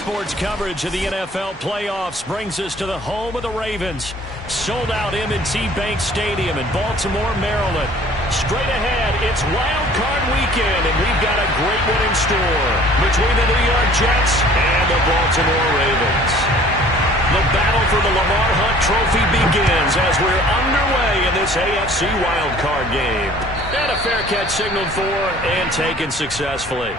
Sports coverage of the NFL playoffs brings us to the home of the Ravens. Sold out M&T Bank Stadium in Baltimore, Maryland. Straight ahead, it's Wild Card Weekend, and we've got a great one in store between the New York Jets and the Baltimore Ravens. The battle for the Lamar Hunt Trophy begins as we're underway in this AFC Wild Card game. And a fair catch signaled for and taken successfully.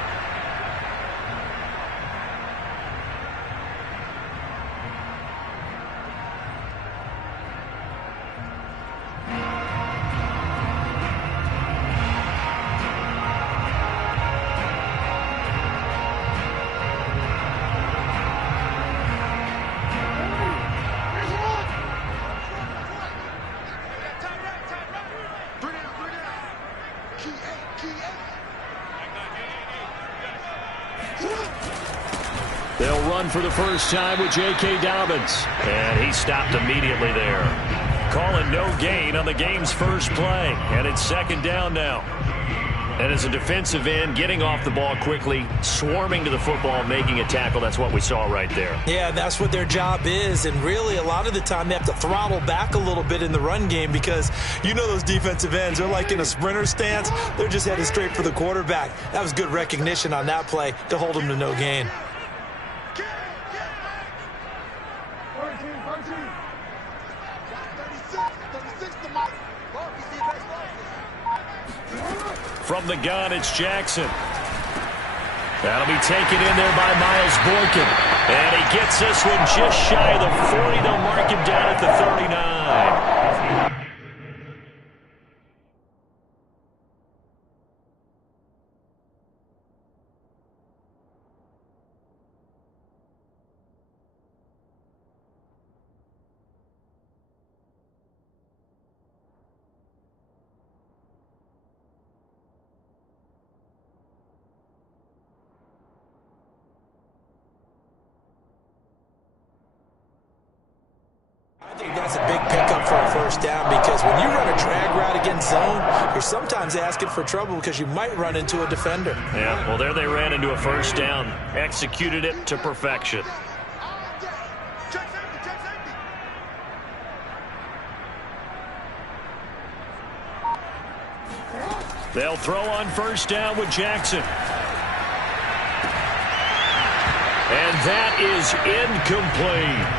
They'll run for the first time with J.K. Dobbins. And he stopped immediately there. Calling no gain on the game's first play. And it's second down now. And as a defensive end, getting off the ball quickly, swarming to the football, making a tackle, that's what we saw right there. Yeah, that's what their job is. And really, a lot of the time, they have to throttle back a little bit in the run game because you know those defensive ends, they're like in a sprinter stance. They're just headed straight for the quarterback. That was good recognition on that play to hold them to no gain. From the gun, it's Jackson. That'll be taken in there by Miles Boykin. And he gets this one just shy of the 40. They'll mark him down at the 39. I think that's a big pickup for a first down because when you run a drag route against zone, you're sometimes asking for trouble because you might run into a defender. Yeah, well, there they ran into a first down. Executed it to perfection. They'll throw on first down with Jackson. And that is incomplete.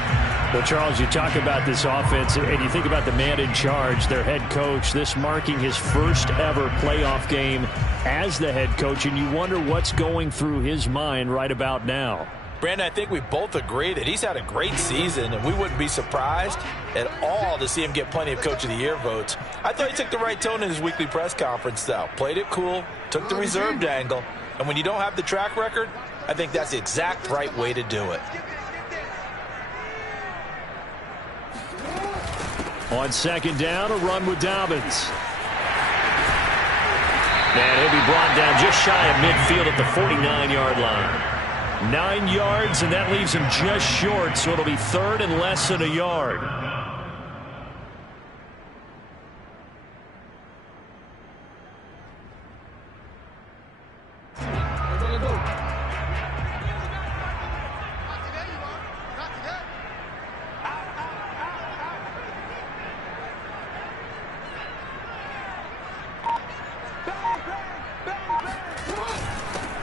Well, Charles, you talk about this offense, and you think about the man in charge, their head coach, this marking his first ever playoff game as the head coach, and you wonder what's going through his mind right about now. Brandon, I think we both agree that he's had a great season, and we wouldn't be surprised at all to see him get plenty of Coach of the Year votes. I thought he took the right tone in his weekly press conference, though. Played it cool, took the reserved angle, and when you don't have the track record, I think that's the exact right way to do it. On second down, a run with Dobbins. And he'll be brought down just shy of midfield at the 49-yard line. 9 yards, and that leaves him just short, so it'll be third and less than a yard.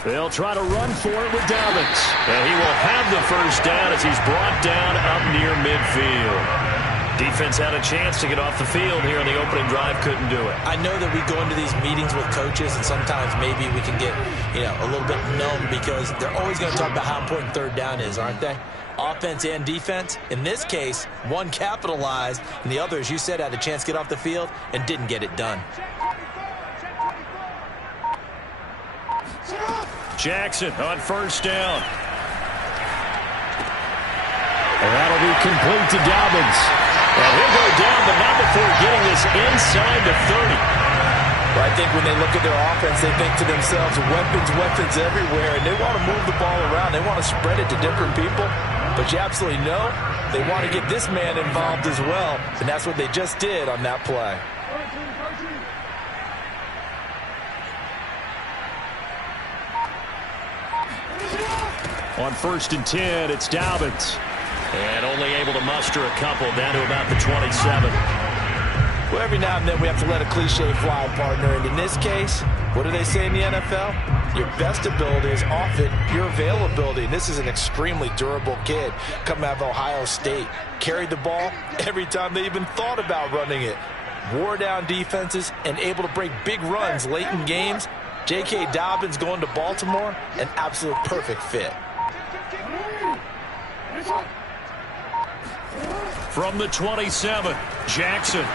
They'll try to run for it with Dobbins. And he will have the first down as he's brought down up near midfield. Defense had a chance to get off the field here on the opening drive, couldn't do it. I know that we go into these meetings with coaches, and sometimes maybe we can get, a little bit numb because they're always going to talk about how important third down is, aren't they? Offense and defense. In this case, one capitalized, and the other, as you said, had a chance to get off the field and didn't get it done. Jackson on first down. And that'll be complete to Dobbins. And he'll go down, but not before getting this inside the 30. Well, I think when they look at their offense, they think to themselves, weapons everywhere, and they want to move the ball around. They want to spread it to different people. But you absolutely know they want to get this man involved as well, and that's what they just did on that play. On 1st and 10, it's Dobbins. And only able to muster a couple down to about the 27. Well, every now and then we have to let a cliche fly, partner. And in this case, what do they say in the NFL? Your best ability is often your availability. And this is an extremely durable kid coming out of Ohio State. Carried the ball every time they even thought about running it. Wore down defenses and able to break big runs late in games. J.K. Dobbins going to Baltimore, an absolute perfect fit. From the 27, Jackson.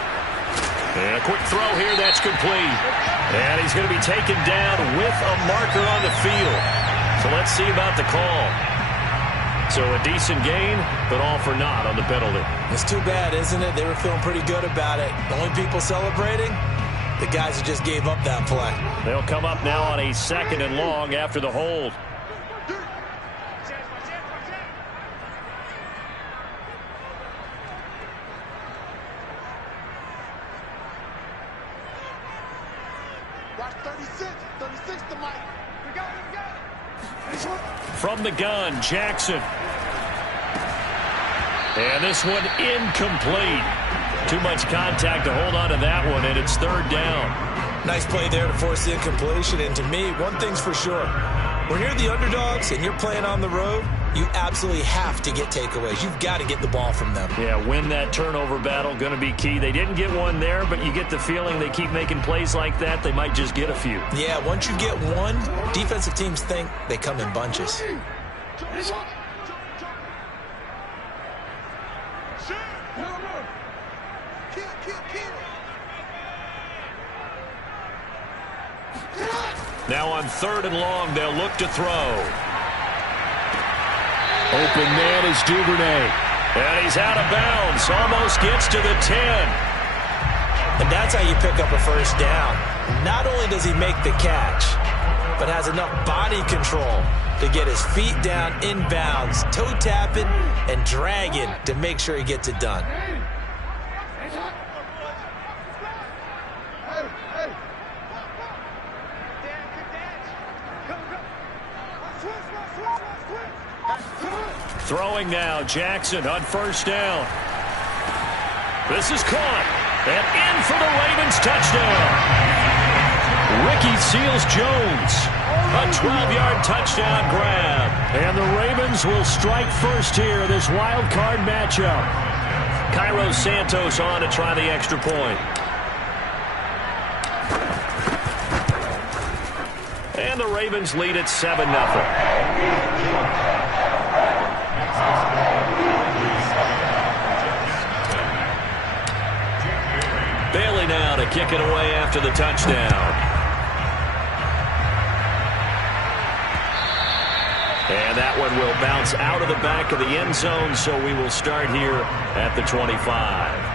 And a quick throw here, that's complete. And he's going to be taken down with a marker on the field. So let's see about the call. So a decent gain, but all for naught on the penalty. It's too bad, isn't it? They were feeling pretty good about it. The only people celebrating, the guys who just gave up that play. They'll come up now on a 2nd and long after the hold. From the gun, Jackson. And this one incomplete. Too much contact to hold on to that one, and it's 3rd down. Nice play there to force the incompletion. And to me, one thing's for sure. When you're the underdogs and you're playing on the road, you absolutely have to get takeaways. You've got to get the ball from them. Yeah, win that turnover battle, going to be key. They didn't get one there, but you get the feeling they keep making plays like that, they might just get a few. Yeah, once you get one, defensive teams think they come in bunches. Now on 3rd and long, they'll look to throw. Open man is Duvernay. And he's out of bounds. Almost gets to the 10. And that's how you pick up a first down. Not only does he make the catch, but has enough body control to get his feet down inbounds, toe tapping and dragging to make sure he gets it done. Throwing now, Jackson on 1st down. This is caught. And in for the Ravens touchdown. Ricky Seals-Jones. A 12-yard touchdown grab. And the Ravens will strike first here, this wild card matchup. Cairo Santos on to try the extra point. And the Ravens lead at 7-0. Bailey now to kick it away after the touchdown. And that one will bounce out of the back of the end zone, so we will start here at the 25.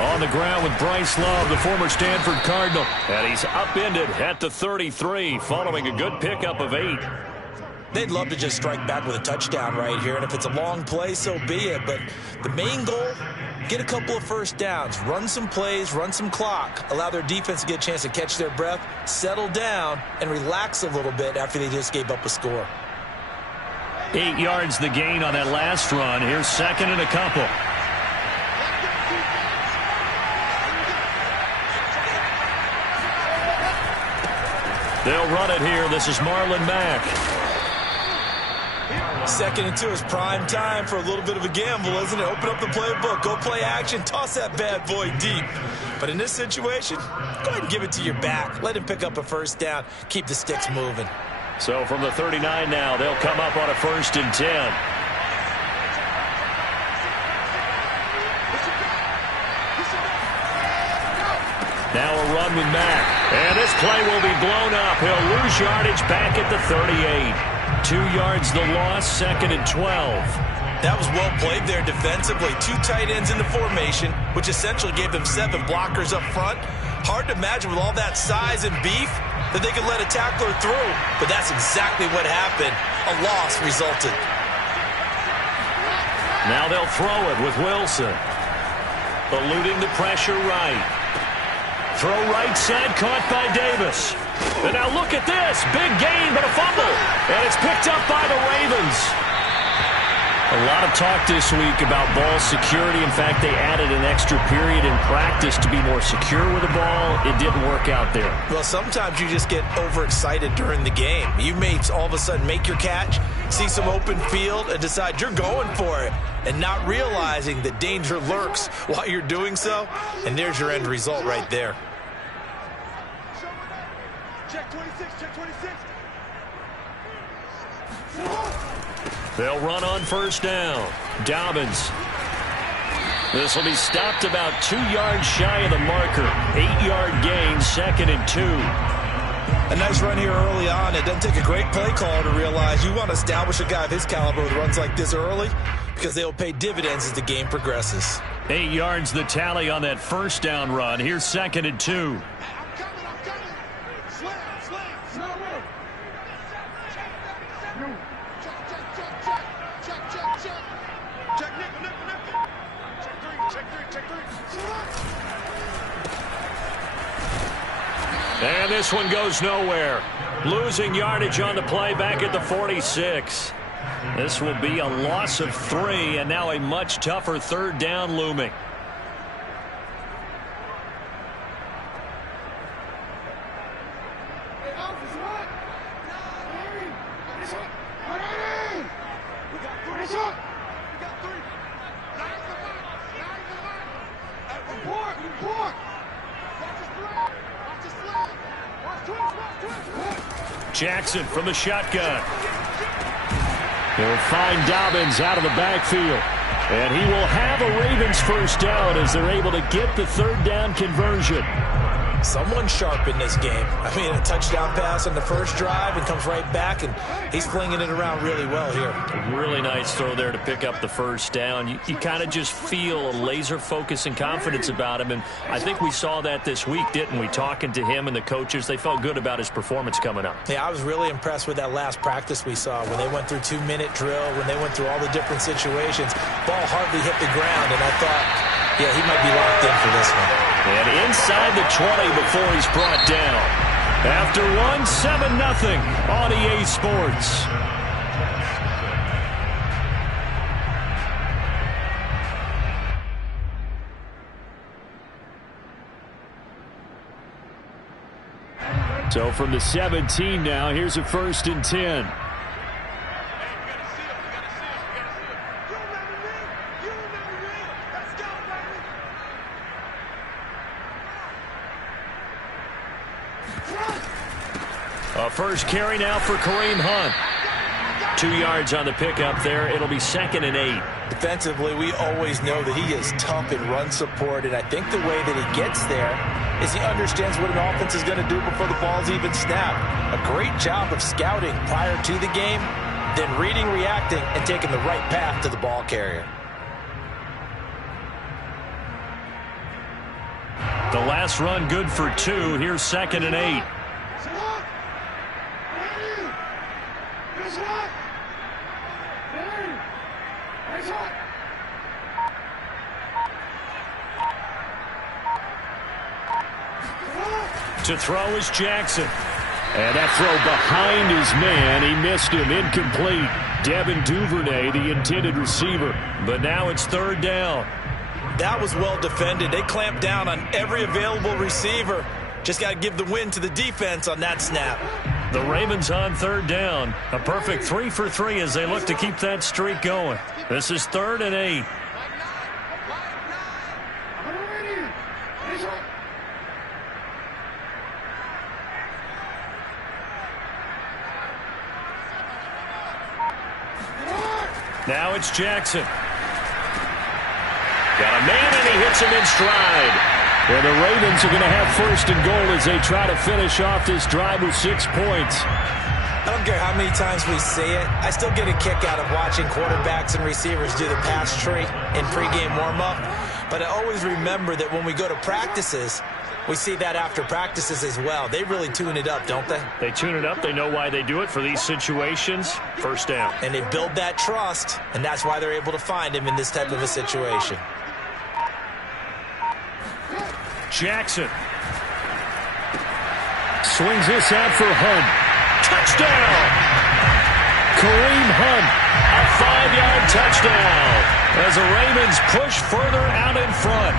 On the ground with Bryce Love, the former Stanford Cardinal. And he's upended at the 33 following a good pickup of 8. They'd love to just strike back with a touchdown right here. And if it's a long play, so be it. But the main goal, get a couple of first downs. Run some plays, run some clock. Allow their defense to get a chance to catch their breath, settle down, and relax a little bit after they just gave up a score. 8 yards the gain on that last run. Here's 2nd and a couple. They'll run it here. This is Marlon Mack. 2nd and 2 is prime time for a little bit of a gamble, isn't it? Open up the playbook. Go play action. Toss that bad boy deep. But in this situation, go ahead and give it to your back. Let him pick up a first down. Keep the sticks moving. So from the 39 now, they'll come up on a 1st and 10. Now a run with Mack. And this play will be blown up. He'll lose yardage back at the 38. 2 yards the loss, 2nd and 12. That was well played there defensively. 2 tight ends in the formation, which essentially gave them 7 blockers up front. Hard to imagine with all that size and beef that they could let a tackler through. But that's exactly what happened. A loss resulted. Now they'll throw it with Wilson. Eluding the pressure right. Throw right side, caught by Davis. And now look at this. Big gain, but a fumble. And it's picked up by the Ravens. A lot of talk this week about ball security. In fact, they added an extra period in practice to be more secure with the ball. It didn't work out there. Well, sometimes you just get overexcited during the game. You may all of a sudden make your catch, see some open field, and decide you're going for it, and not realizing that danger lurks while you're doing so. And there's your end result right there. Check 26, check 26. They'll run on first down. Dobbins. This will be stopped about 2 yards shy of the marker. 8-yard gain, 2nd and 2. A nice run here early on. It doesn't take a great play caller to realize you want to establish a guy of his caliber with runs like this early, because they will pay dividends as the game progresses. 8 yards the tally on that first down run. Here's 2nd and 2. I'm coming. Slam. Check nickel. Check three. And this one goes nowhere. Losing yardage on the play back at the 46. This will be a loss of 3, and now a much tougher 3rd down looming. Jackson from the shotgun. He'll find Dobbins out of the backfield. And he will have a Ravens first down as they're able to get the 3rd down conversion. Someone sharp in this game. I mean, a touchdown pass on the first drive and comes right back, and he's flinging it around really well here. Really nice throw there to pick up the first down. You kind of just feel a laser focus and confidence about him, and I think we saw that this week, didn't we? Talking to him and the coaches, they felt good about his performance coming up. Yeah, I was really impressed with that last practice we saw when they went through 2-minute drill, when they went through all the different situations. Ball hardly hit the ground, and I thought, yeah, he might be locked in for this one. And inside the 20 before he's brought down. After one, 7-0 on EA Sports. So from the 17 now, here's a 1st and 10. A first carry now for Kareem Hunt. 2 yards on the pickup there. It'll be 2nd and 8. Defensively, we always know that he is tough in run support, and I think the way that he gets there is he understands what an offense is going to do before the ball's even snapped. A great job of scouting prior to the game, then reading, reacting, and taking the right path to the ball carrier. The last run good for 2. Here's 2nd and 8. To throw is Jackson. And that throw behind his man. He missed him. Incomplete. Devin Duvernay, the intended receiver. But now it's 3rd down. That was well defended. They clamped down on every available receiver. Just got to give the win to the defense on that snap. The Ravens on 3rd down. A perfect 3 for 3 as they look to keep that streak going. This is 3rd and 8. Now it's Jackson. Got a man, and he hits him in stride. And the Ravens are going to have 1st and goal as they try to finish off this drive with 6 points. I don't care how many times we see it. I still get a kick out of watching quarterbacks and receivers do the pass tree in pregame warm-up. But I always remember that when we go to practices, we see that after practices as well. They really tune it up, don't they? They tune it up. They know why they do it for these situations. First down. And they build that trust, and that's why they're able to find him in this type of a situation. Jackson swings this out for Hunt. Touchdown! Kareem Hunt, a 5-yard touchdown as the Ravens push further out in front.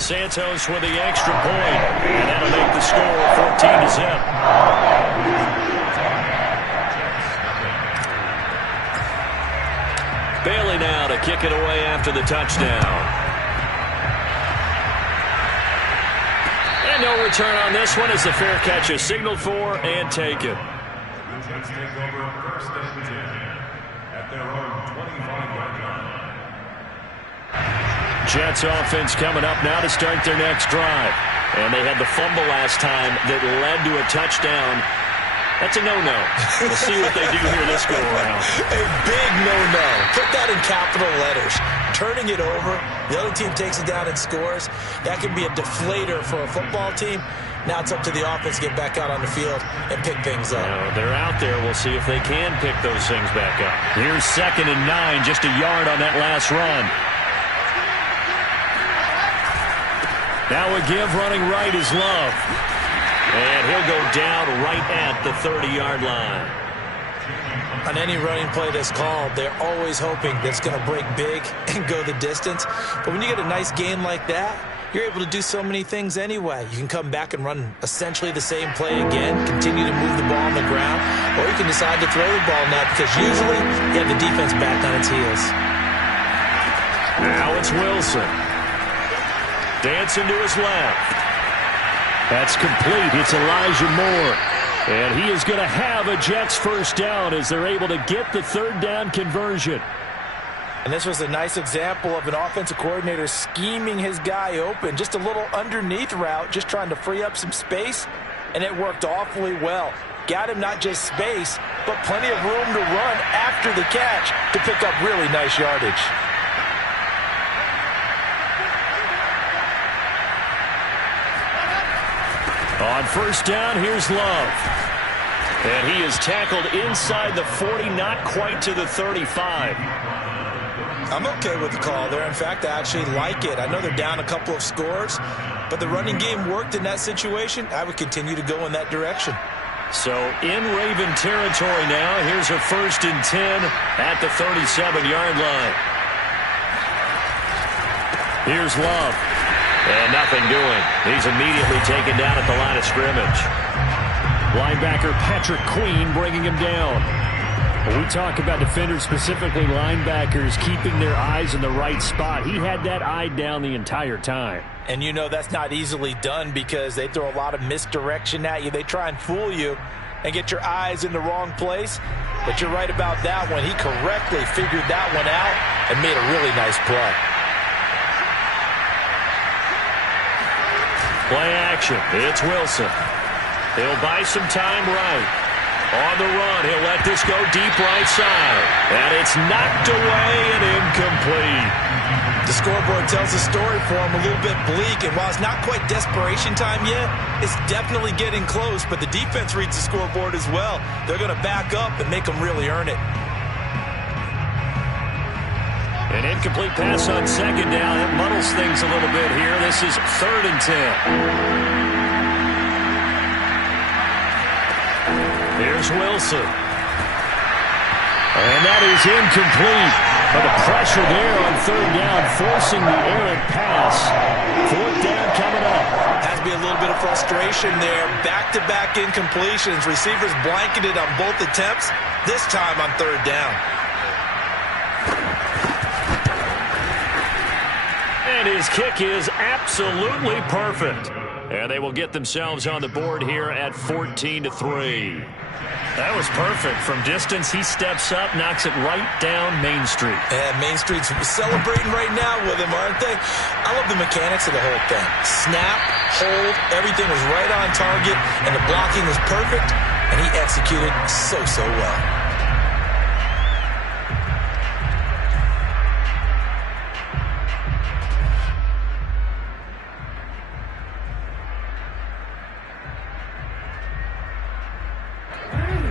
Santos with the extra point, and that'll make the score 14-0. Bailey now to kick it away after the touchdown. And no return on this one as the fair catch is signaled for and taken. Jets take over first and 10 at their own 25-yard line. Jets offense coming up now to start their next drive. And they had the fumble last time that led to a touchdown. That's a no-no. We'll see what they do here this go-around. A big no-no. Put that in capital letters. Turning it over, the other team takes it down and scores. That can be a deflator for a football team. Now it's up to the offense to get back out on the field and pick things up. They're out there. We'll see if they can pick those things back up. Here's 2nd and 9, just a yard on that last run. Now a give running right is Love. And he'll go down right at the 30-yard line. On any running play that's called, they're always hoping that it's going to break big and go the distance. But when you get a nice gain like that, you're able to do so many things anyway. You can come back and run essentially the same play again, continue to move the ball on the ground, or you can decide to throw the ball now because usually you have the defense back on its heels. Now it's Wilson. Dancing to his left. That's complete. It's Elijah Moore. And he is going to have a Jets first down as they're able to get the 3rd down conversion. And this was a nice example of an offensive coordinator scheming his guy open. Just a little underneath route, just trying to free up some space. And it worked awfully well. Got him not just space, but plenty of room to run after the catch to pick up really nice yardage. On first down, here's Love. And he is tackled inside the 40, not quite to the 35. I'm okay with the call there. In fact, I actually like it. I know they're down a couple of scores, but the running game worked in that situation. I would continue to go in that direction. So in Raven territory now, here's a 1st and 10 at the 37-yard line. Here's Love. And nothing doing. He's immediately taken down at the line of scrimmage. Linebacker Patrick Queen bringing him down. When we talk about defenders, specifically linebackers, keeping their eyes in the right spot, he had that eye down the entire time. And you know that's not easily done because they throw a lot of misdirection at you. They try and fool you and get your eyes in the wrong place. But you're right about that one. He correctly figured that one out and made a really nice play. Play action. It's Wilson. He'll buy some time right. On the run, he'll let this go deep right side. And it's knocked away and incomplete. The scoreboard tells the story for him, a little bit bleak. And while it's not quite desperation time yet, it's definitely getting close. But the defense reads the scoreboard as well. They're going to back up and make them really earn it. An incomplete pass on 2nd down. It muddles things a little bit here. This is 3rd and 10. Here's Wilson. And that is incomplete. But the pressure there on 3rd down, forcing the errant pass. 4th down coming up. Has to be a little bit of frustration there. Back-to-back incompletions. Receivers blanketed on both attempts. This time on 3rd down. And his kick is absolutely perfect. And they will get themselves on the board here at 14-3. That was perfect. From distance, he steps up, knocks it right down Main Street. And Main Street's celebrating right now with him, aren't they? I love the mechanics of the whole thing. Snap, hold, everything was right on target, and the blocking was perfect, and he executed so well.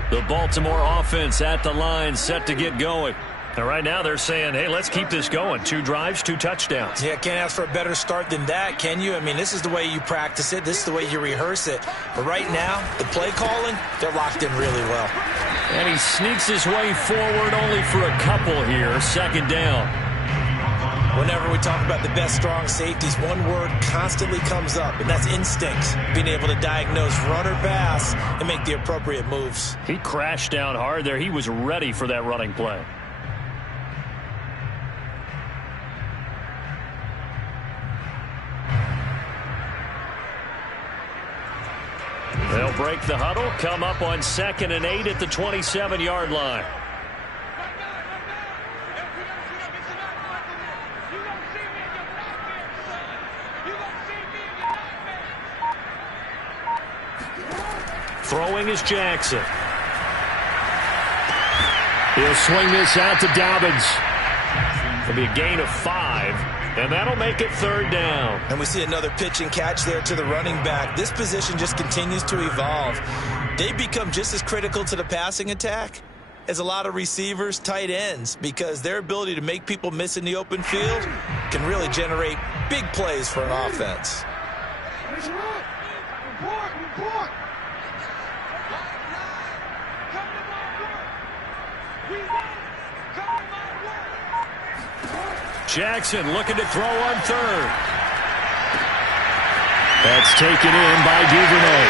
The Baltimore offense at the line, set to get going. And right now they're saying, hey, let's keep this going. 2 drives, 2 touchdowns. Yeah, can't ask for a better start than that, can you? I mean, this is the way you practice it. This is the way you rehearse it. But right now, the play calling, they're locked in really well. And he sneaks his way forward only for a couple here. 2nd down. Whenever we talk about the best strong safeties, one word constantly comes up, and that's instincts. Being able to diagnose run or pass and make the appropriate moves. He crashed down hard there. He was ready for that running play. They'll break the huddle, come up on 2nd and 8 at the 27-yard line. Throwing is Jackson. He'll swing this out to Dobbins. It'll be a gain of 5, and that'll make it 3rd down. And we see another pitch and catch there to the running back. This position just continues to evolve. They become just as critical to the passing attack as a lot of receivers, tight ends, because their ability to make people miss in the open field can really generate big plays for an offense. Jackson looking to throw on 3rd. That's taken in by Duvernay.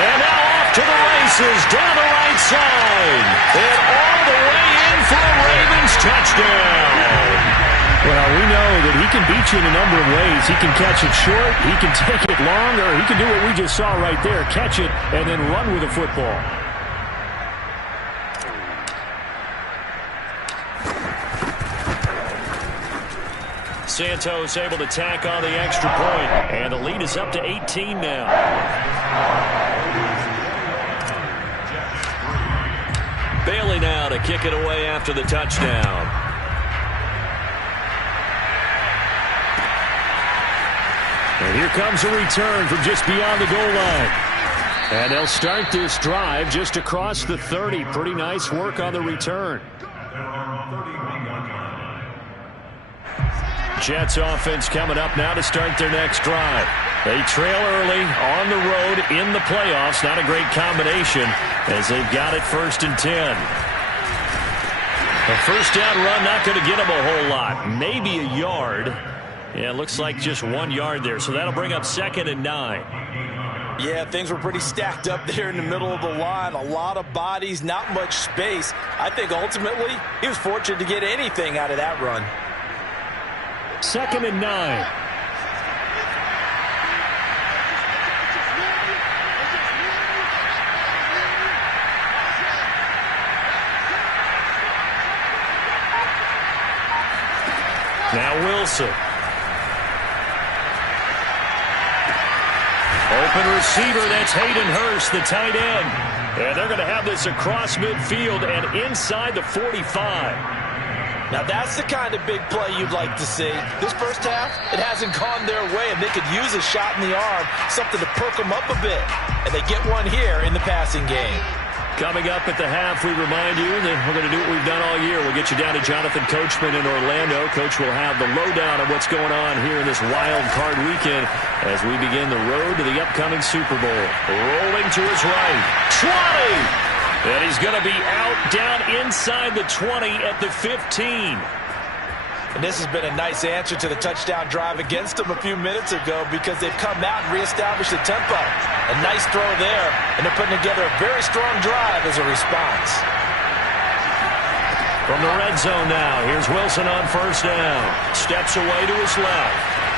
And now off to the races down the right side. And all the way in for a Ravens touchdown. Well, we know that he can beat you in a number of ways. He can catch it short, he can take it long, or he can do what we just saw right there, catch it and then run with the football. Santos able to tack on the extra point, and the lead is up to 18 now. Bailey now to kick it away after the touchdown. And here comes a return from just beyond the goal line. And they'll start this drive just across the 30. Pretty nice work on the return. Jets offense coming up now to start their next drive. They trail early on the road in the playoffs. Not a great combination as they've got it 1st and 10. A 1st down run not going to get them a whole lot. Maybe a yard. Yeah, it looks like just 1 yard there. So that'll bring up 2nd and 9. Yeah, things were pretty stacked up there in the middle of the line. A lot of bodies, not much space. I think ultimately he was fortunate to get anything out of that run. 2nd and 9. Now Wilson. Open receiver, that's Hayden Hurst, the tight end. And they're going to have this across midfield and inside the 45. Now that's the kind of big play you'd like to see. This first half, it hasn't gone their way, and they could use a shot in the arm, something to perk them up a bit. And they get one here in the passing game. Coming up at the half, we remind you that we're going to do what we've done all year. We'll get you down to Jonathan Coachman in Orlando. Coach will have the lowdown of what's going on here in this wild card weekend as we begin the road to the upcoming Super Bowl. Rolling to his right. 20! And he's going to be out down inside the 20 at the 15. And this has been a nice answer to the touchdown drive against them a few minutes ago because they've come out and reestablished the tempo. A nice throw there, and they're putting together a very strong drive as a response. From the red zone now, here's Wilson on 1st down. Steps away to his left.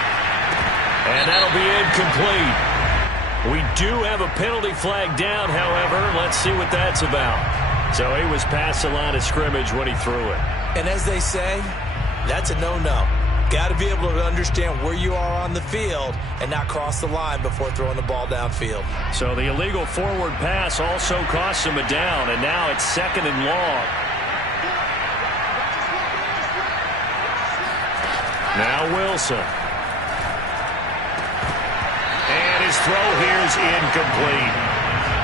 And that'll be incomplete. We do have a penalty flag down, however. Let's see what that's about. So he was past the line of scrimmage when he threw it. And as they say, that's a no-no. Got to be able to understand where you are on the field and not cross the line before throwing the ball downfield. So the illegal forward pass also cost him a down, and now it's 2nd and long. Now Wilson. And his throw here is incomplete.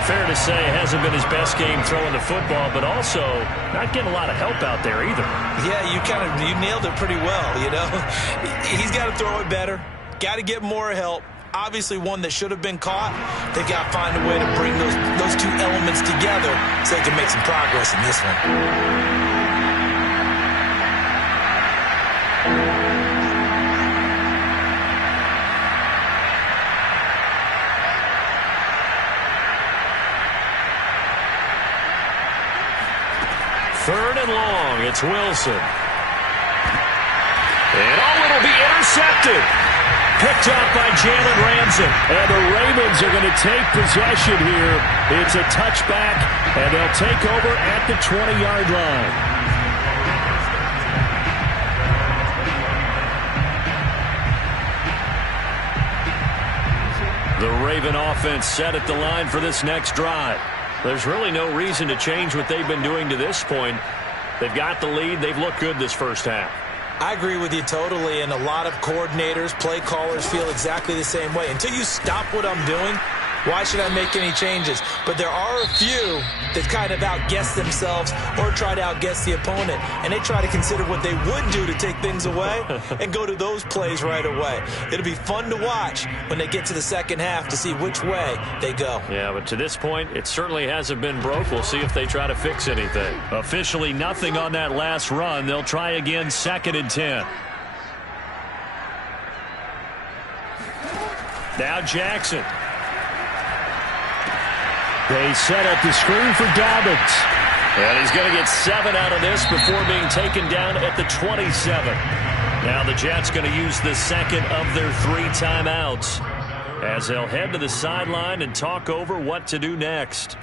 Fair to say, hasn't been his best game throwing the football, but also not getting a lot of help out there either. Yeah, you nailed it pretty well, you know. He's got to throw it better. Got to get more help. Obviously one that should have been caught. They've got to find a way to bring those two elements together so they can make some progress in this one. Third and long, it's Wilson. And it'll be intercepted. Picked up by Jalen Ramsey. And the Ravens are going to take possession here. It's a touchback, and they'll take over at the 20-yard line. The Raven offense set at the line for this next drive. There's really no reason to change what they've been doing to this point. They've got the lead. They've looked good this first half. I agree with you totally, and a lot of coordinators, play callers feel exactly the same way. Until you stop what I'm doing, why should I make any changes? But there are a few that kind of outguess themselves or try to outguess the opponent, and they try to consider what they would do to take things away and go to those plays right away. It'll be fun to watch when they get to the second half to see which way they go. Yeah, but to this point, it certainly hasn't been broke. We'll see if they try to fix anything. Officially nothing on that last run. They'll try again, 2nd and 10. Now Jackson. They set up the screen for Dobbins. And he's going to get 7 out of this before being taken down at the 27. Now the Jets going to use the second of their 3 timeouts as they'll head to the sideline and talk over what to do next.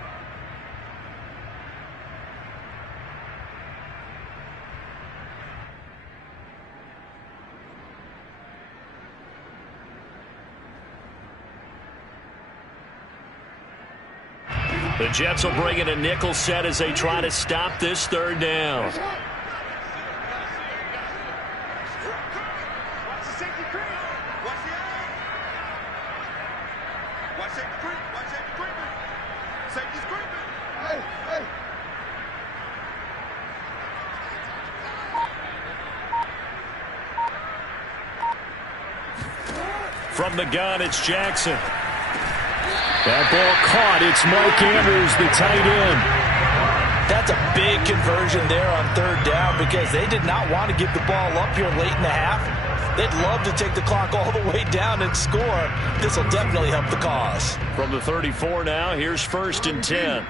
The Jets will bring in a nickel set as they try to stop this 3rd down. Watch the safety creep. Watch the eye. Watch safety creep. Watch safety creeping. Safety's creeping. Hey, hey. From the gun, it's Jackson. That ball caught. It's Mike Andrews, the tight end. That's a big conversion there on 3rd down because they did not want to give the ball up here late in the half. They'd love to take the clock all the way down and score. This will definitely help the cause. From the 34 now, here's 1st and 10.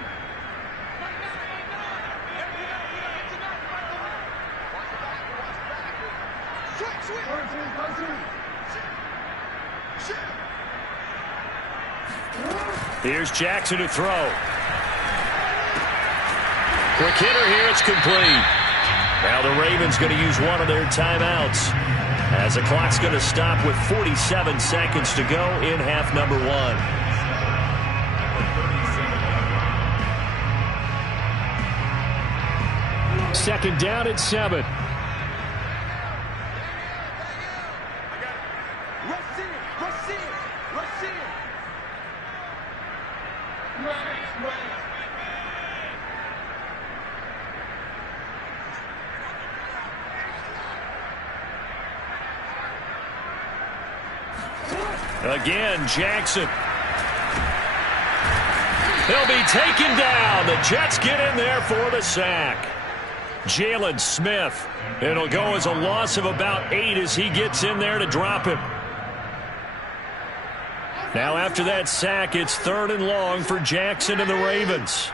Here's Jackson to throw. Quick hitter here, it's complete. Now the Ravens going to use one of their timeouts as the clock's going to stop with 47 seconds to go in half number 1. Second down at 7. Again, Jackson. He'll be taken down. The Jets get in there for the sack. Jalen Smith. It'll go as a loss of about 8 as he gets in there to drop him. Now after that sack, it's 3rd and long for Jackson and the Ravens.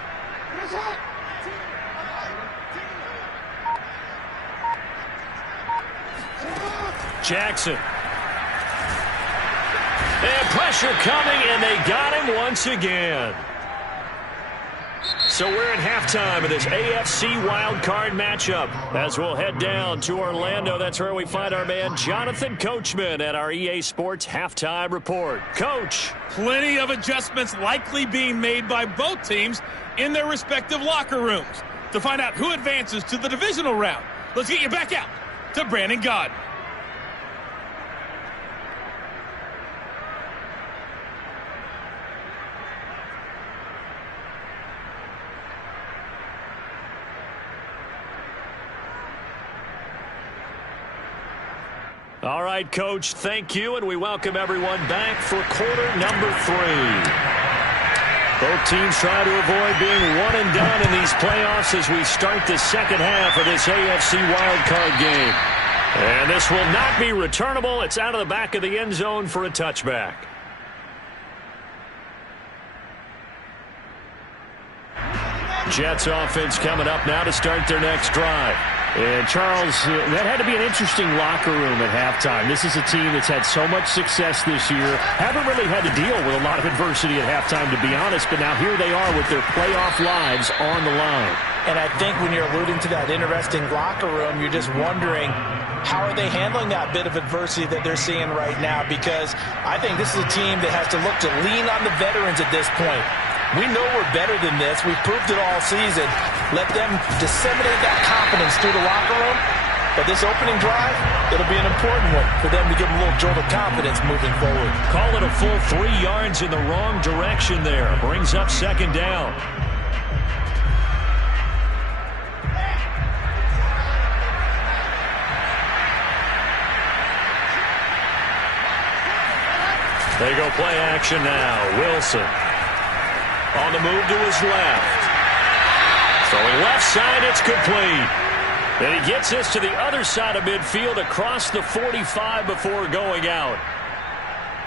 Jackson. And pressure coming, and they got him once again. So we're at halftime of this AFC wildcard matchup. As we'll head down to Orlando, that's where we find our man Jonathan Coachman at our EA Sports Halftime Report. Coach. Plenty of adjustments likely being made by both teams in their respective locker rooms. To find out who advances to the divisional round, let's get you back out to Brandon Gaudin. All right, Coach, thank you, and we welcome everyone back for quarter number 3. Both teams try to avoid being one and done in these playoffs as we start the second half of this AFC wildcard game. And this will not be returnable. It's out of the back of the end zone for a touchback. Jets offense coming up now to start their next drive. And, Charles, that had to be an interesting locker room at halftime. This is a team that's had so much success this year. Haven't really had to deal with a lot of adversity at halftime, to be honest. But now here they are with their playoff lives on the line. And I think when you're alluding to that interesting locker room, you're just wondering, how are they handling that bit of adversity that they're seeing right now? Because I think this is a team that has to look to lean on the veterans at this point. We know we're better than this. We've proved it all season. Let them disseminate that confidence through the locker room. But this opening drive, it'll be an important one for them to give them a little jolt of confidence moving forward. Call it a full 3 yards in the wrong direction there. Brings up second down. They go play action now. Wilson. On the move to his left. Throwing left side, it's complete. And he gets this to the other side of midfield across the 45 before going out.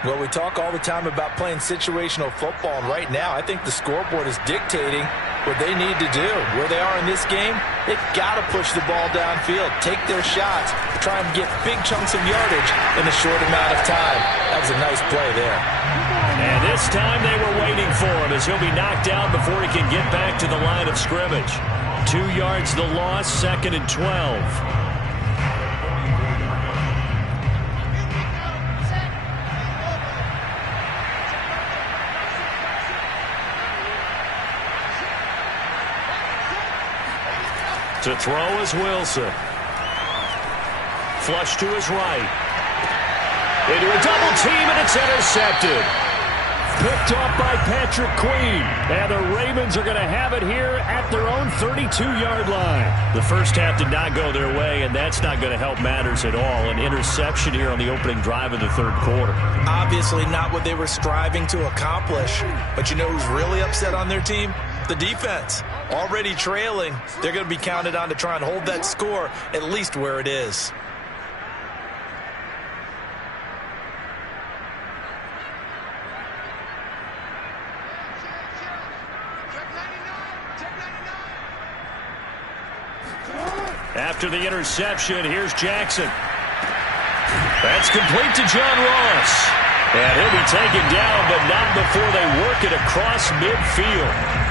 Well, we talk all the time about playing situational football, and right now I think the scoreboard is dictating what they need to do. Where they are in this game, they've got to push the ball downfield, take their shots, try and get big chunks of yardage in a short amount of time. That was a nice play there. And this time they were waiting for him as he'll be knocked out before he can get back to the line of scrimmage. 2 yards the loss, 2nd and 12. To throw is Wilson. Flush to his right. Into a double team, and it's intercepted. Picked off by Patrick Queen. And the Ravens are going to have it here at their own 32-yard line. The first half did not go their way, and that's not going to help matters at all. An interception here on the opening drive of the third quarter. Obviously not what they were striving to accomplish. But you know who's really upset on their team? The defense. Already trailing, they're going to be counted on to try and hold that score at least where it is. After the interception, here's Jackson. That's complete to John Ross. And he'll be taken down, but not before they work it across midfield.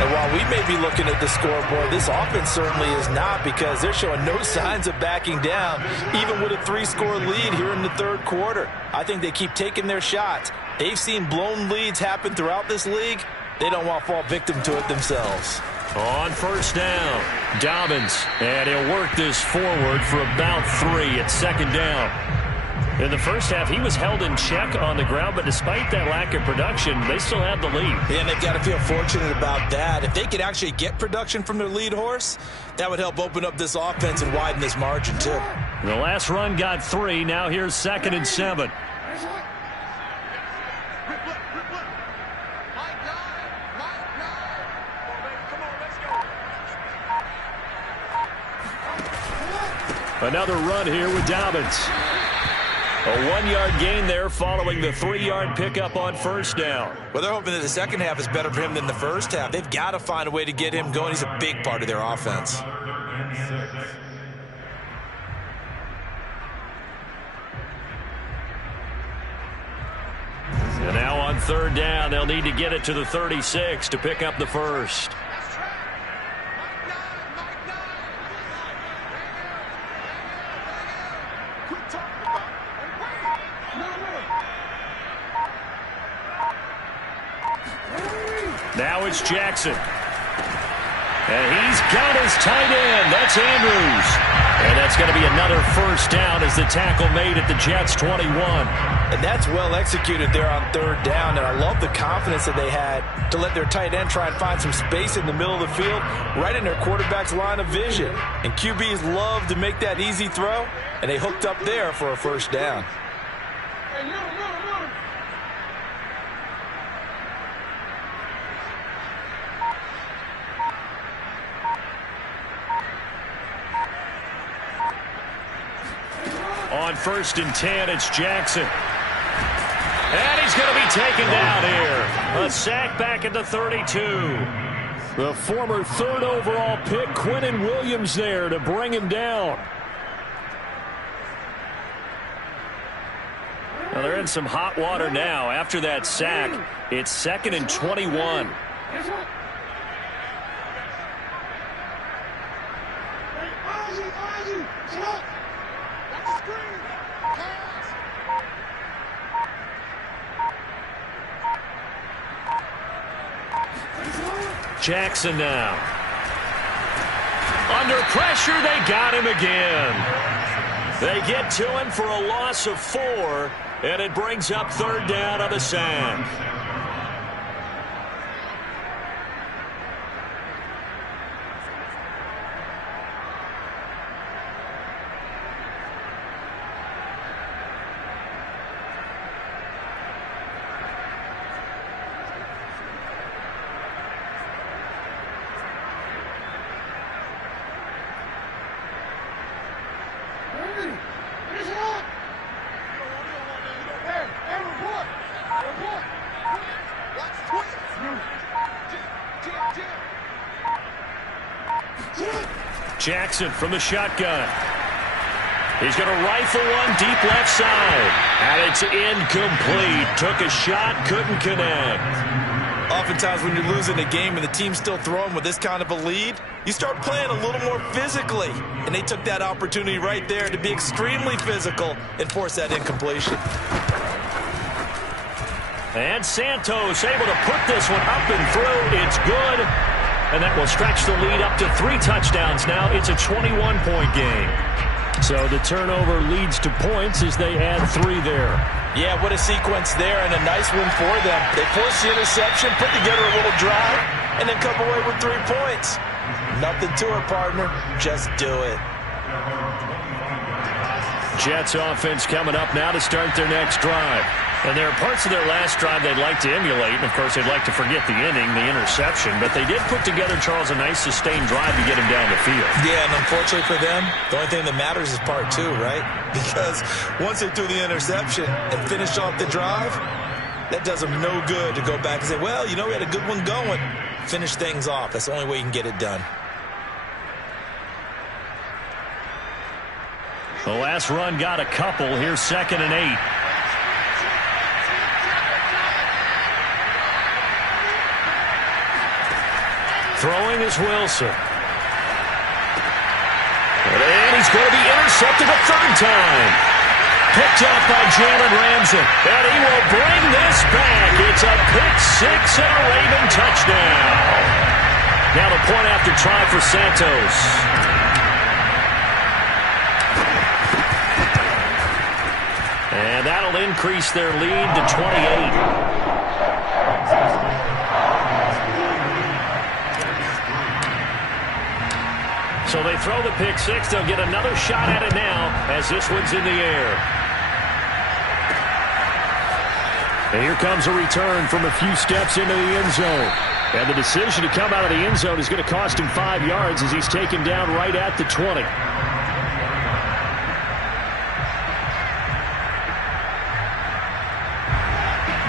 And while we may be looking at the scoreboard, this offense certainly is not, because they're showing no signs of backing down, even with a 3-score lead here in the third quarter. I think they keep taking their shots. They've seen blown leads happen throughout this league. They don't want to fall victim to it themselves. On first down, Dobbins, and he'll work this forward for about 3 at second down. In the first half, he was held in check on the ground, but despite that lack of production, they still have the lead. Yeah, and they've got to feel fortunate about that. If they could actually get production from their lead horse, that would help open up this offense and widen this margin, too. The last run got 3. Now here's 2nd and 7. Another run here with Dobbins. A 1-yard gain there following the 3-yard pickup on first down. Well, they're hoping that the second half is better for him than the first half. They've got to find a way to get him going. He's a big part of their offense. And now on third down, they'll need to get it to the 36 to pick up the first. Now it's Jackson. And he's got his tight end. That's Andrews. And that's going to be another first down as the tackle made at the Jets' 21. And that's well executed there on third down. And I love the confidence that they had to let their tight end try and find some space in the middle of the field, right in their quarterback's line of vision. And QBs love to make that easy throw, and they hooked up there for a first down. On 1st and 10, it's Jackson. And he's going to be taken down here. A sack back at the 32. The former 3rd overall pick, Quinnen Williams, there to bring him down. Well, they're in some hot water now. After that sack, it's 2nd and 21. Jackson now. Under pressure, they got him again. They get to him for a loss of 4, and it brings up third down on the sack. Jackson from the shotgun. He's going to rifle one deep left side. And it's incomplete. Took a shot, couldn't connect. Oftentimes when you're losing a game and the team's still throwing with this kind of a lead, you start playing a little more physically. And they took that opportunity right there to be extremely physical and force that incompletion. And Santos able to put this one up and through. It's good. And that will stretch the lead up to 3 touchdowns now. It's a 21-point game. So the turnover leads to points as they add 3 there. Yeah, what a sequence there, and a nice one for them. They forced the interception, put together a little drive, and then come away with 3 points. Nothing to it, partner. Just do it. Jets offense coming up now to start their next drive. And there are parts of their last drive they'd like to emulate, and of course they'd like to forget the inning, the interception, but they did put together, Charles, a nice sustained drive to get him down the field. Yeah, and unfortunately for them, the only thing that matters is part 2, right? Because once they threw the interception and finished off the drive, that does them no good to go back and say, well, you know, we had a good one going. Finish things off. That's the only way you can get it done. The last run got a couple. Here's 2nd and 8. Throwing is Wilson. And he's going to be intercepted a 3rd time. Picked off by Jalen Ramsey. And he will bring this back. It's a pick-6 and a Raven touchdown. Now the point after try for Santos. And that'll increase their lead to 28. So they throw the pick-6. They'll get another shot at it now as this one's in the air. And here comes a return from a few steps into the end zone. And the decision to come out of the end zone is going to cost him 5 yards as he's taken down right at the 20.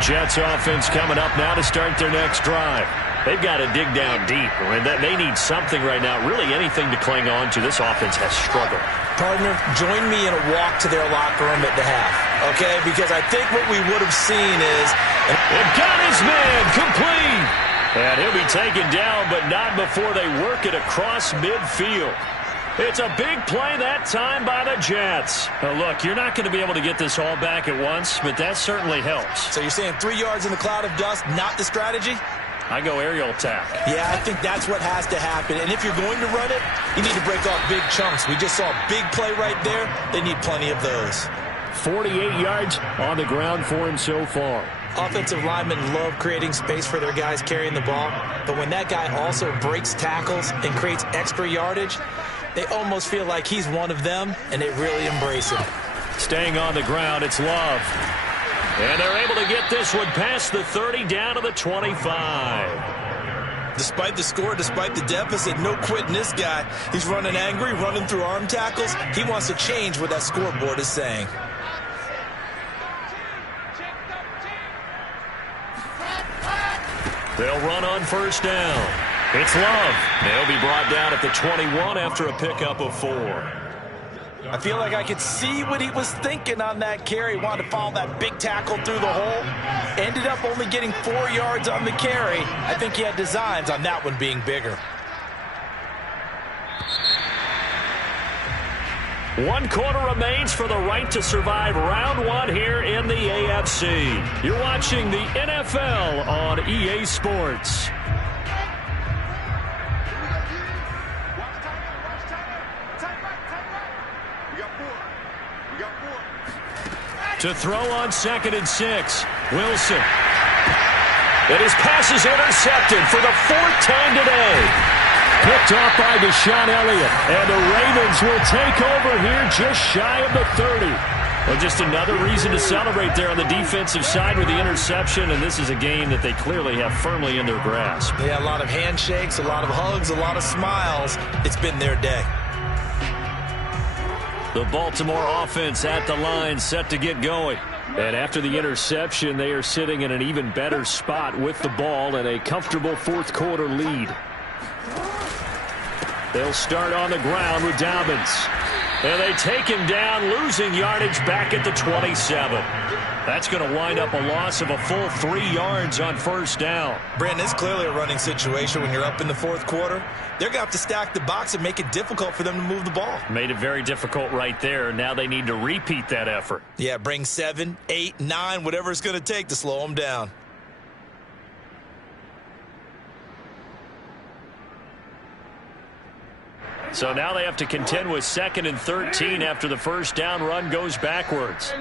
Jets offense coming up now to start their next drive. They've got to dig down deep. I mean, they need something right now, really anything to cling on to. This offense has struggled. Partner, join me in a walk to their locker room at the half, okay? Because I think what we would have seen is... It got his man complete. And he'll be taken down, but not before they work it across midfield. It's a big play that time by the Jets. Now, look, you're not going to be able to get this all back at once, but that certainly helps. So you're saying 3 yards in the cloud of dust, not the strategy? I go aerial attack. Yeah, I think that's what has to happen. And if you're going to run it, you need to break off big chunks. We just saw a big play right there. They need plenty of those. 48 yards on the ground for him so far. Offensive linemen love creating space for their guys carrying the ball. But when that guy also breaks tackles and creates extra yardage, they almost feel like he's one of them, and they really embrace him. Staying on the ground, it's Love. And they're able to get this one past the 30 down to the 25. Despite the score, despite the deficit, no quitting this guy. He's running angry, running through arm tackles. He wants to change what that scoreboard is saying. They'll run on first down. It's Love. They'll be brought down at the 21 after a pickup of 4. I feel like I could see what he was thinking on that carry. Wanted to follow that big tackle through the hole. Ended up only getting 4 yards on the carry. I think he had designs on that one being bigger. 1 quarter remains for the right to survive round 1 here in the AFC. You're watching the NFL on EA Sports. To throw on 2nd and 6, Wilson. And his pass is intercepted for the 4th time today. Picked off by Deshaun Elliott. And the Ravens will take over here just shy of the 30. Well, just another reason to celebrate there on the defensive side with the interception. And this is a game that they clearly have firmly in their grasp. Yeah, a lot of handshakes, a lot of hugs, a lot of smiles. It's been their day. The Baltimore offense at the line, set to get going. And after the interception, they are sitting in an even better spot with the ball and a comfortable 4th quarter lead. They'll start on the ground with Dobbins. And they take him down, losing yardage back at the 27. That's going to wind up a loss of a full 3 yards on first down. Brandon, it's clearly a running situation when you're up in the 4th quarter. They're going to have to stack the box and make it difficult for them to move the ball. Made it very difficult right there. Now they need to repeat that effort. Yeah, bring 7, 8, 9, whatever it's going to take to slow them down. So now they have to contend with 2nd and 13 after the first down run goes backwards.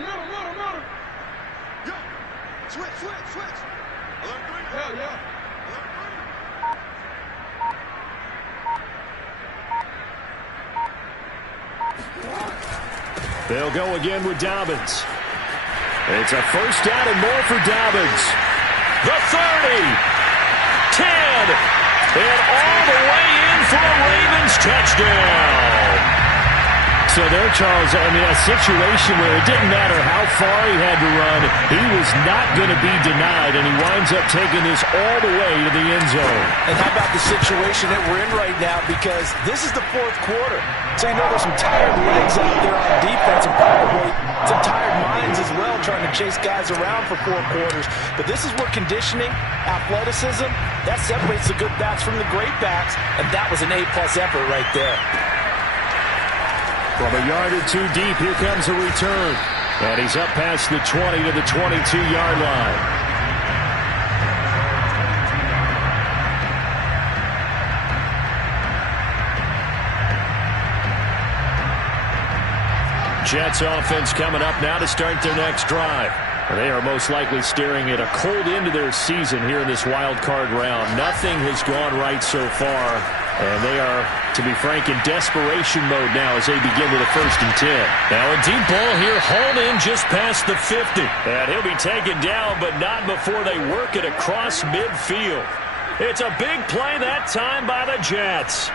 They'll go again with Dobbins. It's a first down and more for Dobbins. The 30, 10, and all the way in for a Ravens touchdown. So there, Charles, I mean, a situation where it didn't matter how far he had to run, he was not going to be denied, and he winds up taking this all the way to the end zone. And how about the situation that we're in right now? Because this is the 4th quarter. So you know there's some tired legs out there on defense and probably some tired minds as well trying to chase guys around for 4 quarters. But this is where conditioning, athleticism, that separates the good backs from the great backs, and that was an A-plus effort right there. From a yard or 2 deep, here comes a return. And he's up past the 20 to the 22-yard line. Jets offense coming up now to start their next drive. They are most likely staring at a cold end to their season here in this wild card round. Nothing has gone right so far, and they are, to be frank, in desperation mode now as they begin with a 1st and 10. Now a deep ball here, hauled in just past the 50. And he'll be taken down, but not before they work it across midfield. It's a big play that time by the Jets.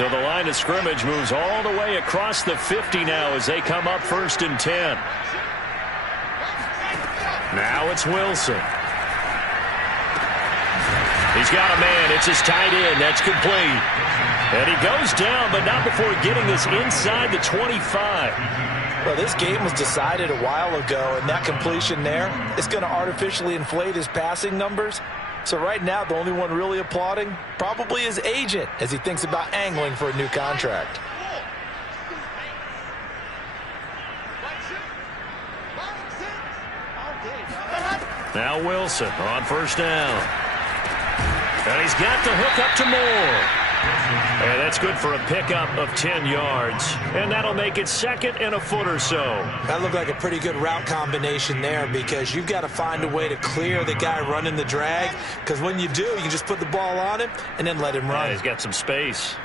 So the line of scrimmage moves all the way across the 50 now as they come up 1st and 10. Now it's Wilson. He's got a man. It's his tight end. That's complete. And he goes down, but not before getting this inside the 25. Well, this game was decided a while ago, and that completion there is going to artificially inflate his passing numbers. So right now, the only one really applauding probably his agent as he thinks about angling for a new contract. Now Wilson on first down. And he's got the hook up to Moore. And that's good for a pickup of 10 yards. And that'll make it second and a foot or so. That looked like a pretty good route combination there, because you've got to find a way to clear the guy running the drag. Because when you do, you can just put the ball on him and then let him run. Yeah, he's got some space.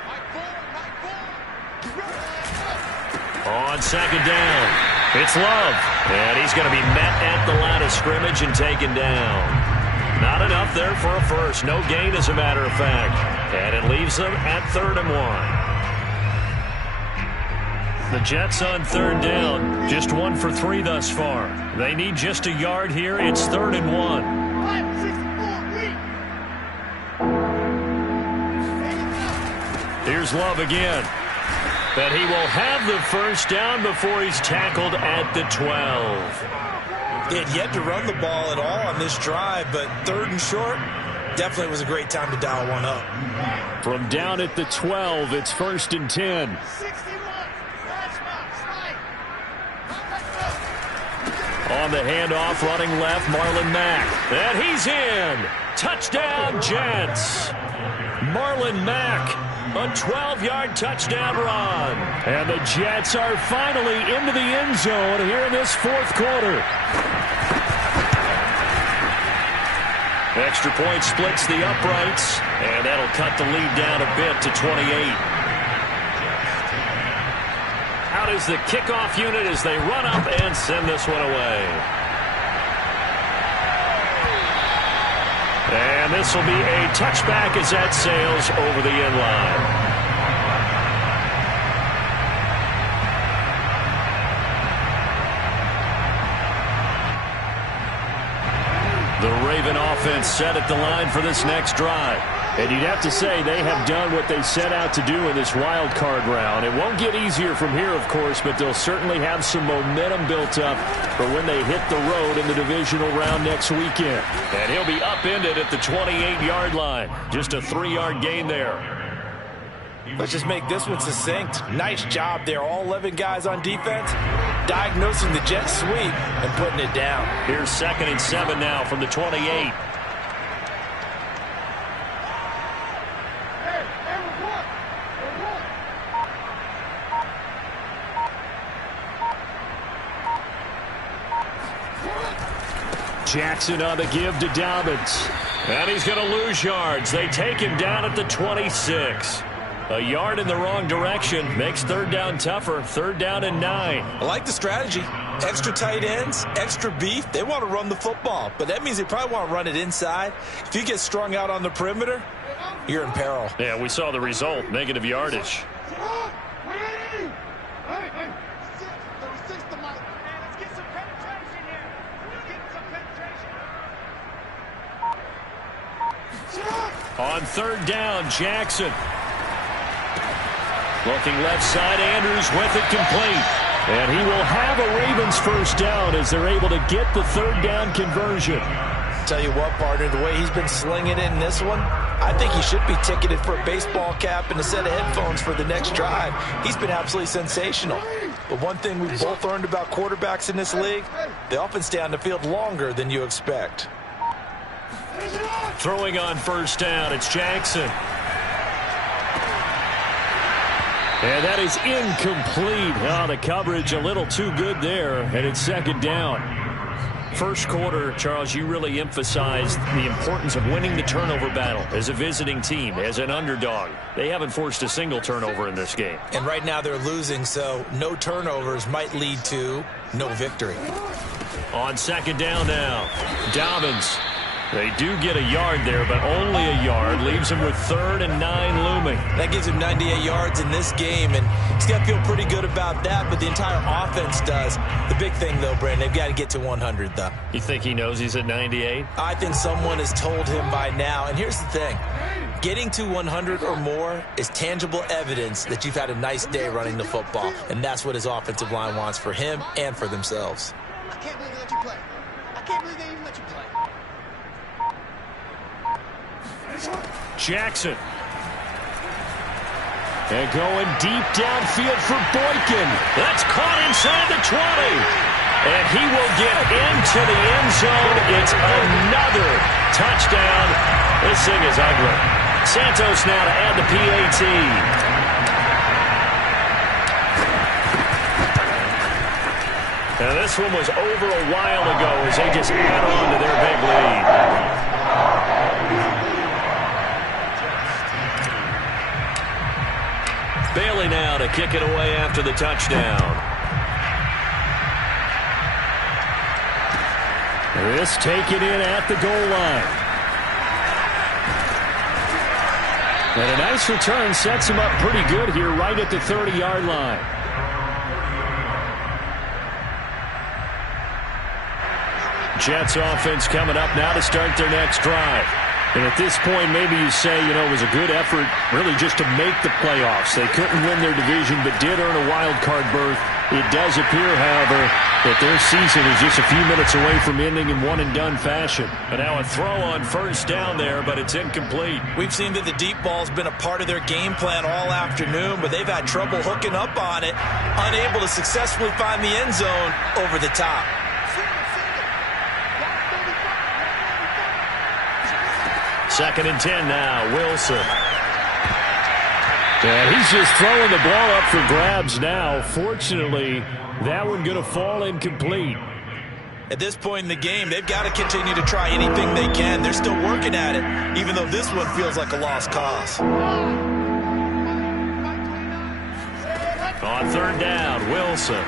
On second down, it's Love. And he's going to be met at the line of scrimmage and taken down. Not enough there for a first. No gain, as a matter of fact. And it leaves them at 3rd and 1. The Jets on 3rd down. Just 1 for 3 thus far. They need just a yard here. It's 3rd and 1. Here's Love again. But he will have the first down before he's tackled at the 12. They had yet to run the ball at all on this drive, but 3rd and short definitely was a great time to dial one up. From down at the 12, it's 1st and 10. On the handoff, running left, Marlon Mack. And he's in. Touchdown, Jets. Marlon Mack, a 12-yard touchdown run. And the Jets are finally into the end zone here in this 4th quarter. Extra point splits the uprights, and that'll cut the lead down a bit to 28. Out is the kickoff unit as they run up and send this one away. And this will be a touchback as that sails over the end line. The Raven offense set at the line for this next drive. And you'd have to say they have done what they set out to do in this wild card round. It won't get easier from here, of course, but they'll certainly have some momentum built up for when they hit the road in the divisional round next weekend. And he'll be upended at the 28-yard line. Just a 3-yard gain there. Let's just make this one succinct. Nice job there. All 11 guys on defense diagnosing the jet sweep and putting it down. Here's 2nd and 7 now from the 28. Jackson on the give to Dobbins. And he's going to lose yards. They take him down at the 26. A yard in the wrong direction makes 3rd down tougher. 3rd down and 9. I like the strategy. Extra tight ends, extra beef. They want to run the football, but that means they probably want to run it inside. If you get strung out on the perimeter, you're in peril. Yeah, we saw the result. Negative yardage. On 3rd down, Jackson. Looking left side, Andrews with it complete. And he will have a Ravens first down as they're able to get the 3rd down conversion. Tell you what, partner, the way he's been slinging it in this one, I think he should be ticketed for a baseball cap and a set of headphones for the next drive. He's been absolutely sensational. But one thing we've both learned about quarterbacks in this league, they often stay on the field longer than you expect. Throwing on first down, it's Jackson. And that is incomplete. Oh, the coverage a little too good there, and it's 2nd down. First quarter, Charles, you really emphasized the importance of winning the turnover battle as a visiting team, as an underdog. They haven't forced a single turnover in this game. And right now they're losing, so no turnovers might lead to no victory. On 2nd down now, Dobbins. They do get a yard there, but only a yard. Leaves him with 3rd and 9 looming. That gives him 98 yards in this game, and he's got to feel pretty good about that, but the entire offense does. The big thing, though, Brandon, they've got to get to 100, though. You think he knows he's at 98? I think someone has told him by now, and here's the thing. Getting to 100 or more is tangible evidence that you've had a nice day running the football, and that's what his offensive line wants for him and for themselves. I can't believe they let you play. I can't believe they even let you play. Jackson. And going deep downfield for Boykin. That's caught inside the 20. And he will get into the end zone. It's another touchdown. This thing is ugly. Santos now to add the PAT. Now this one was over a while ago as they just add on to their big lead. Bailey now to kick it away after the touchdown. This taken in at the goal line. And a nice return sets him up pretty good here right at the 30-yard line. Jets offense coming up now to start their next drive. And at this point, maybe you say, you know, it was a good effort really just to make the playoffs. They couldn't win their division, but did earn a wild card berth. It does appear, however, that their season is just a few minutes away from ending in one-and-done fashion. And now a throw on 1st down there, but it's incomplete. We've seen that the deep ball's been a part of their game plan all afternoon, but they've had trouble hooking up on it, unable to successfully find the end zone over the top. Second and 10 now, Wilson. And he's just throwing the ball up for grabs now. Fortunately, that one going to fall incomplete. At this point in the game, they've got to continue to try anything they can. They're still working at it, even though this one feels like a lost cause. On 3rd down, Wilson.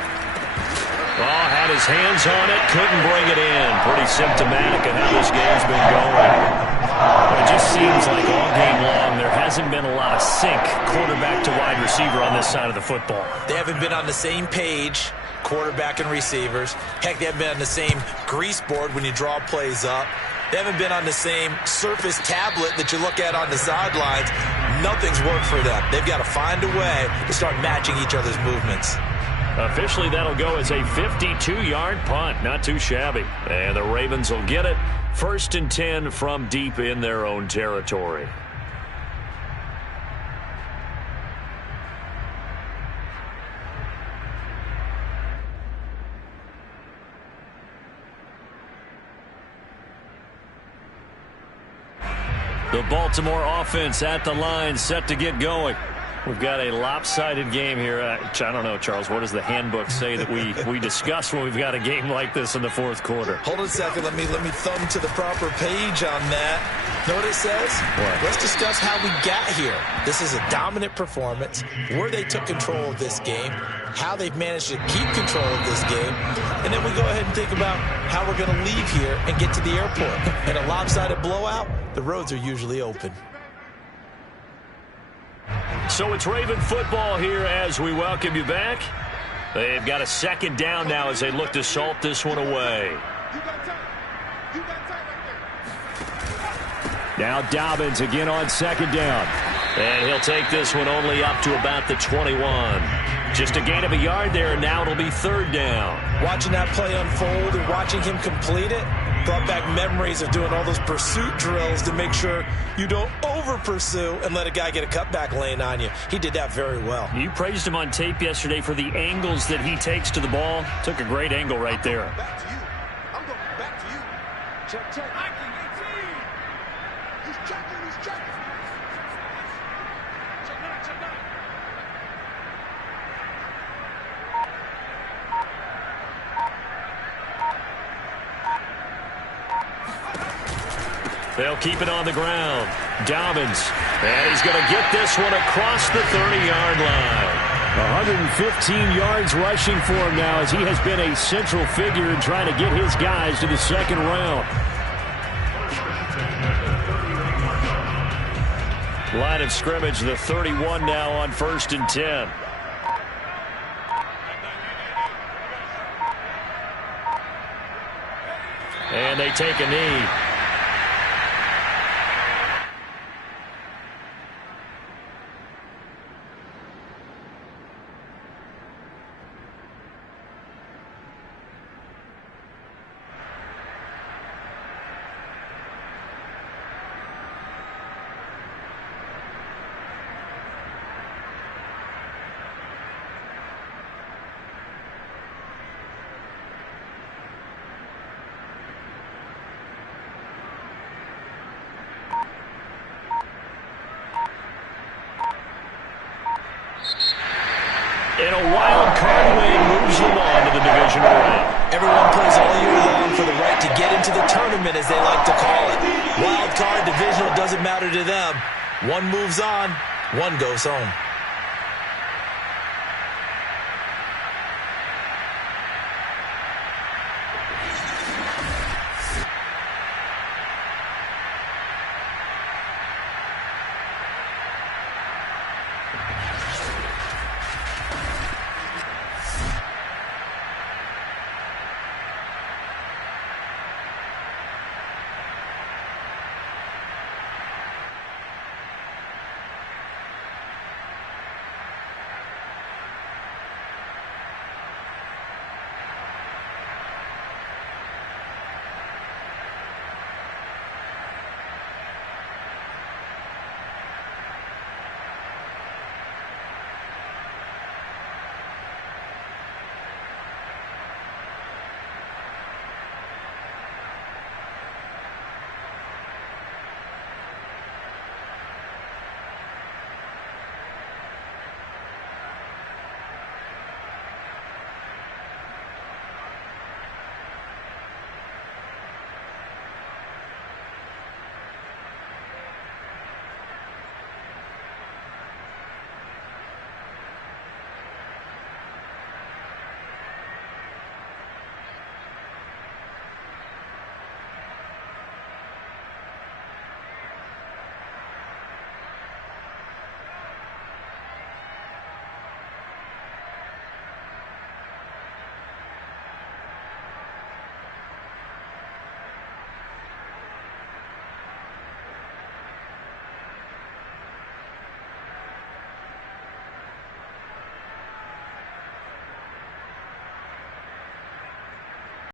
Oh, had his hands on it, couldn't bring it in. Pretty symptomatic of how this game's been going. It just seems like all game long there hasn't been a lot of sync quarterback to wide receiver on this side of the football. They haven't been on the same page, quarterback and receivers. Heck, they haven't been on the same grease board when you draw plays up. They haven't been on the same surface tablet that you look at on the sidelines. Nothing's worked for them. They've got to find a way to start matching each other's movements. Officially, that'll go as a 52-yard punt. Not too shabby. And the Ravens will get it. 1st and 10 from deep in their own territory. The Baltimore offense at the line, set to get going. We've got a lopsided game here. I don't know, Charles, what does the handbook say that we discuss when we've got a game like this in the 4th quarter? Hold on a second. Let me thumb to the proper page on that. Know what it says? What? Let's discuss how we got here. This is a dominant performance, where they took control of this game, how they've managed to keep control of this game, and then we go ahead and think about how we're going to leave here and get to the airport. In a lopsided blowout, the roads are usually open. So it's Raven football here as we welcome you back. They've got a 2nd down now as they look to salt this one away. Now Dobbins again on 2nd down. And he'll take this one only up to about the 21. Just a gain of a yard there, and now it'll be 3rd down. Watching that play unfold and watching him complete it brought back memories of doing all those pursuit drills to make sure you don't over-pursue and let a guy get a cutback lane on you. He did that very well. You praised him on tape yesterday for the angles that he takes to the ball. Took a great angle right there. Back to you. I'm going back to you. Check, check. He's checking, he's checking. Check out, check out. They'll keep it on the ground. Dobbins. And he's going to get this one across the 30-yard line. 115 yards rushing for him now as he has been a central figure in trying to get his guys to the 2nd round. Line of scrimmage, the 31 now on 1st and 10. And they take a knee. And a wild card win moves them on to the divisional round. Everyone plays all year long for the right to get into the tournament, as they like to call it. Wild card, divisional, doesn't matter to them. One moves on, one goes home.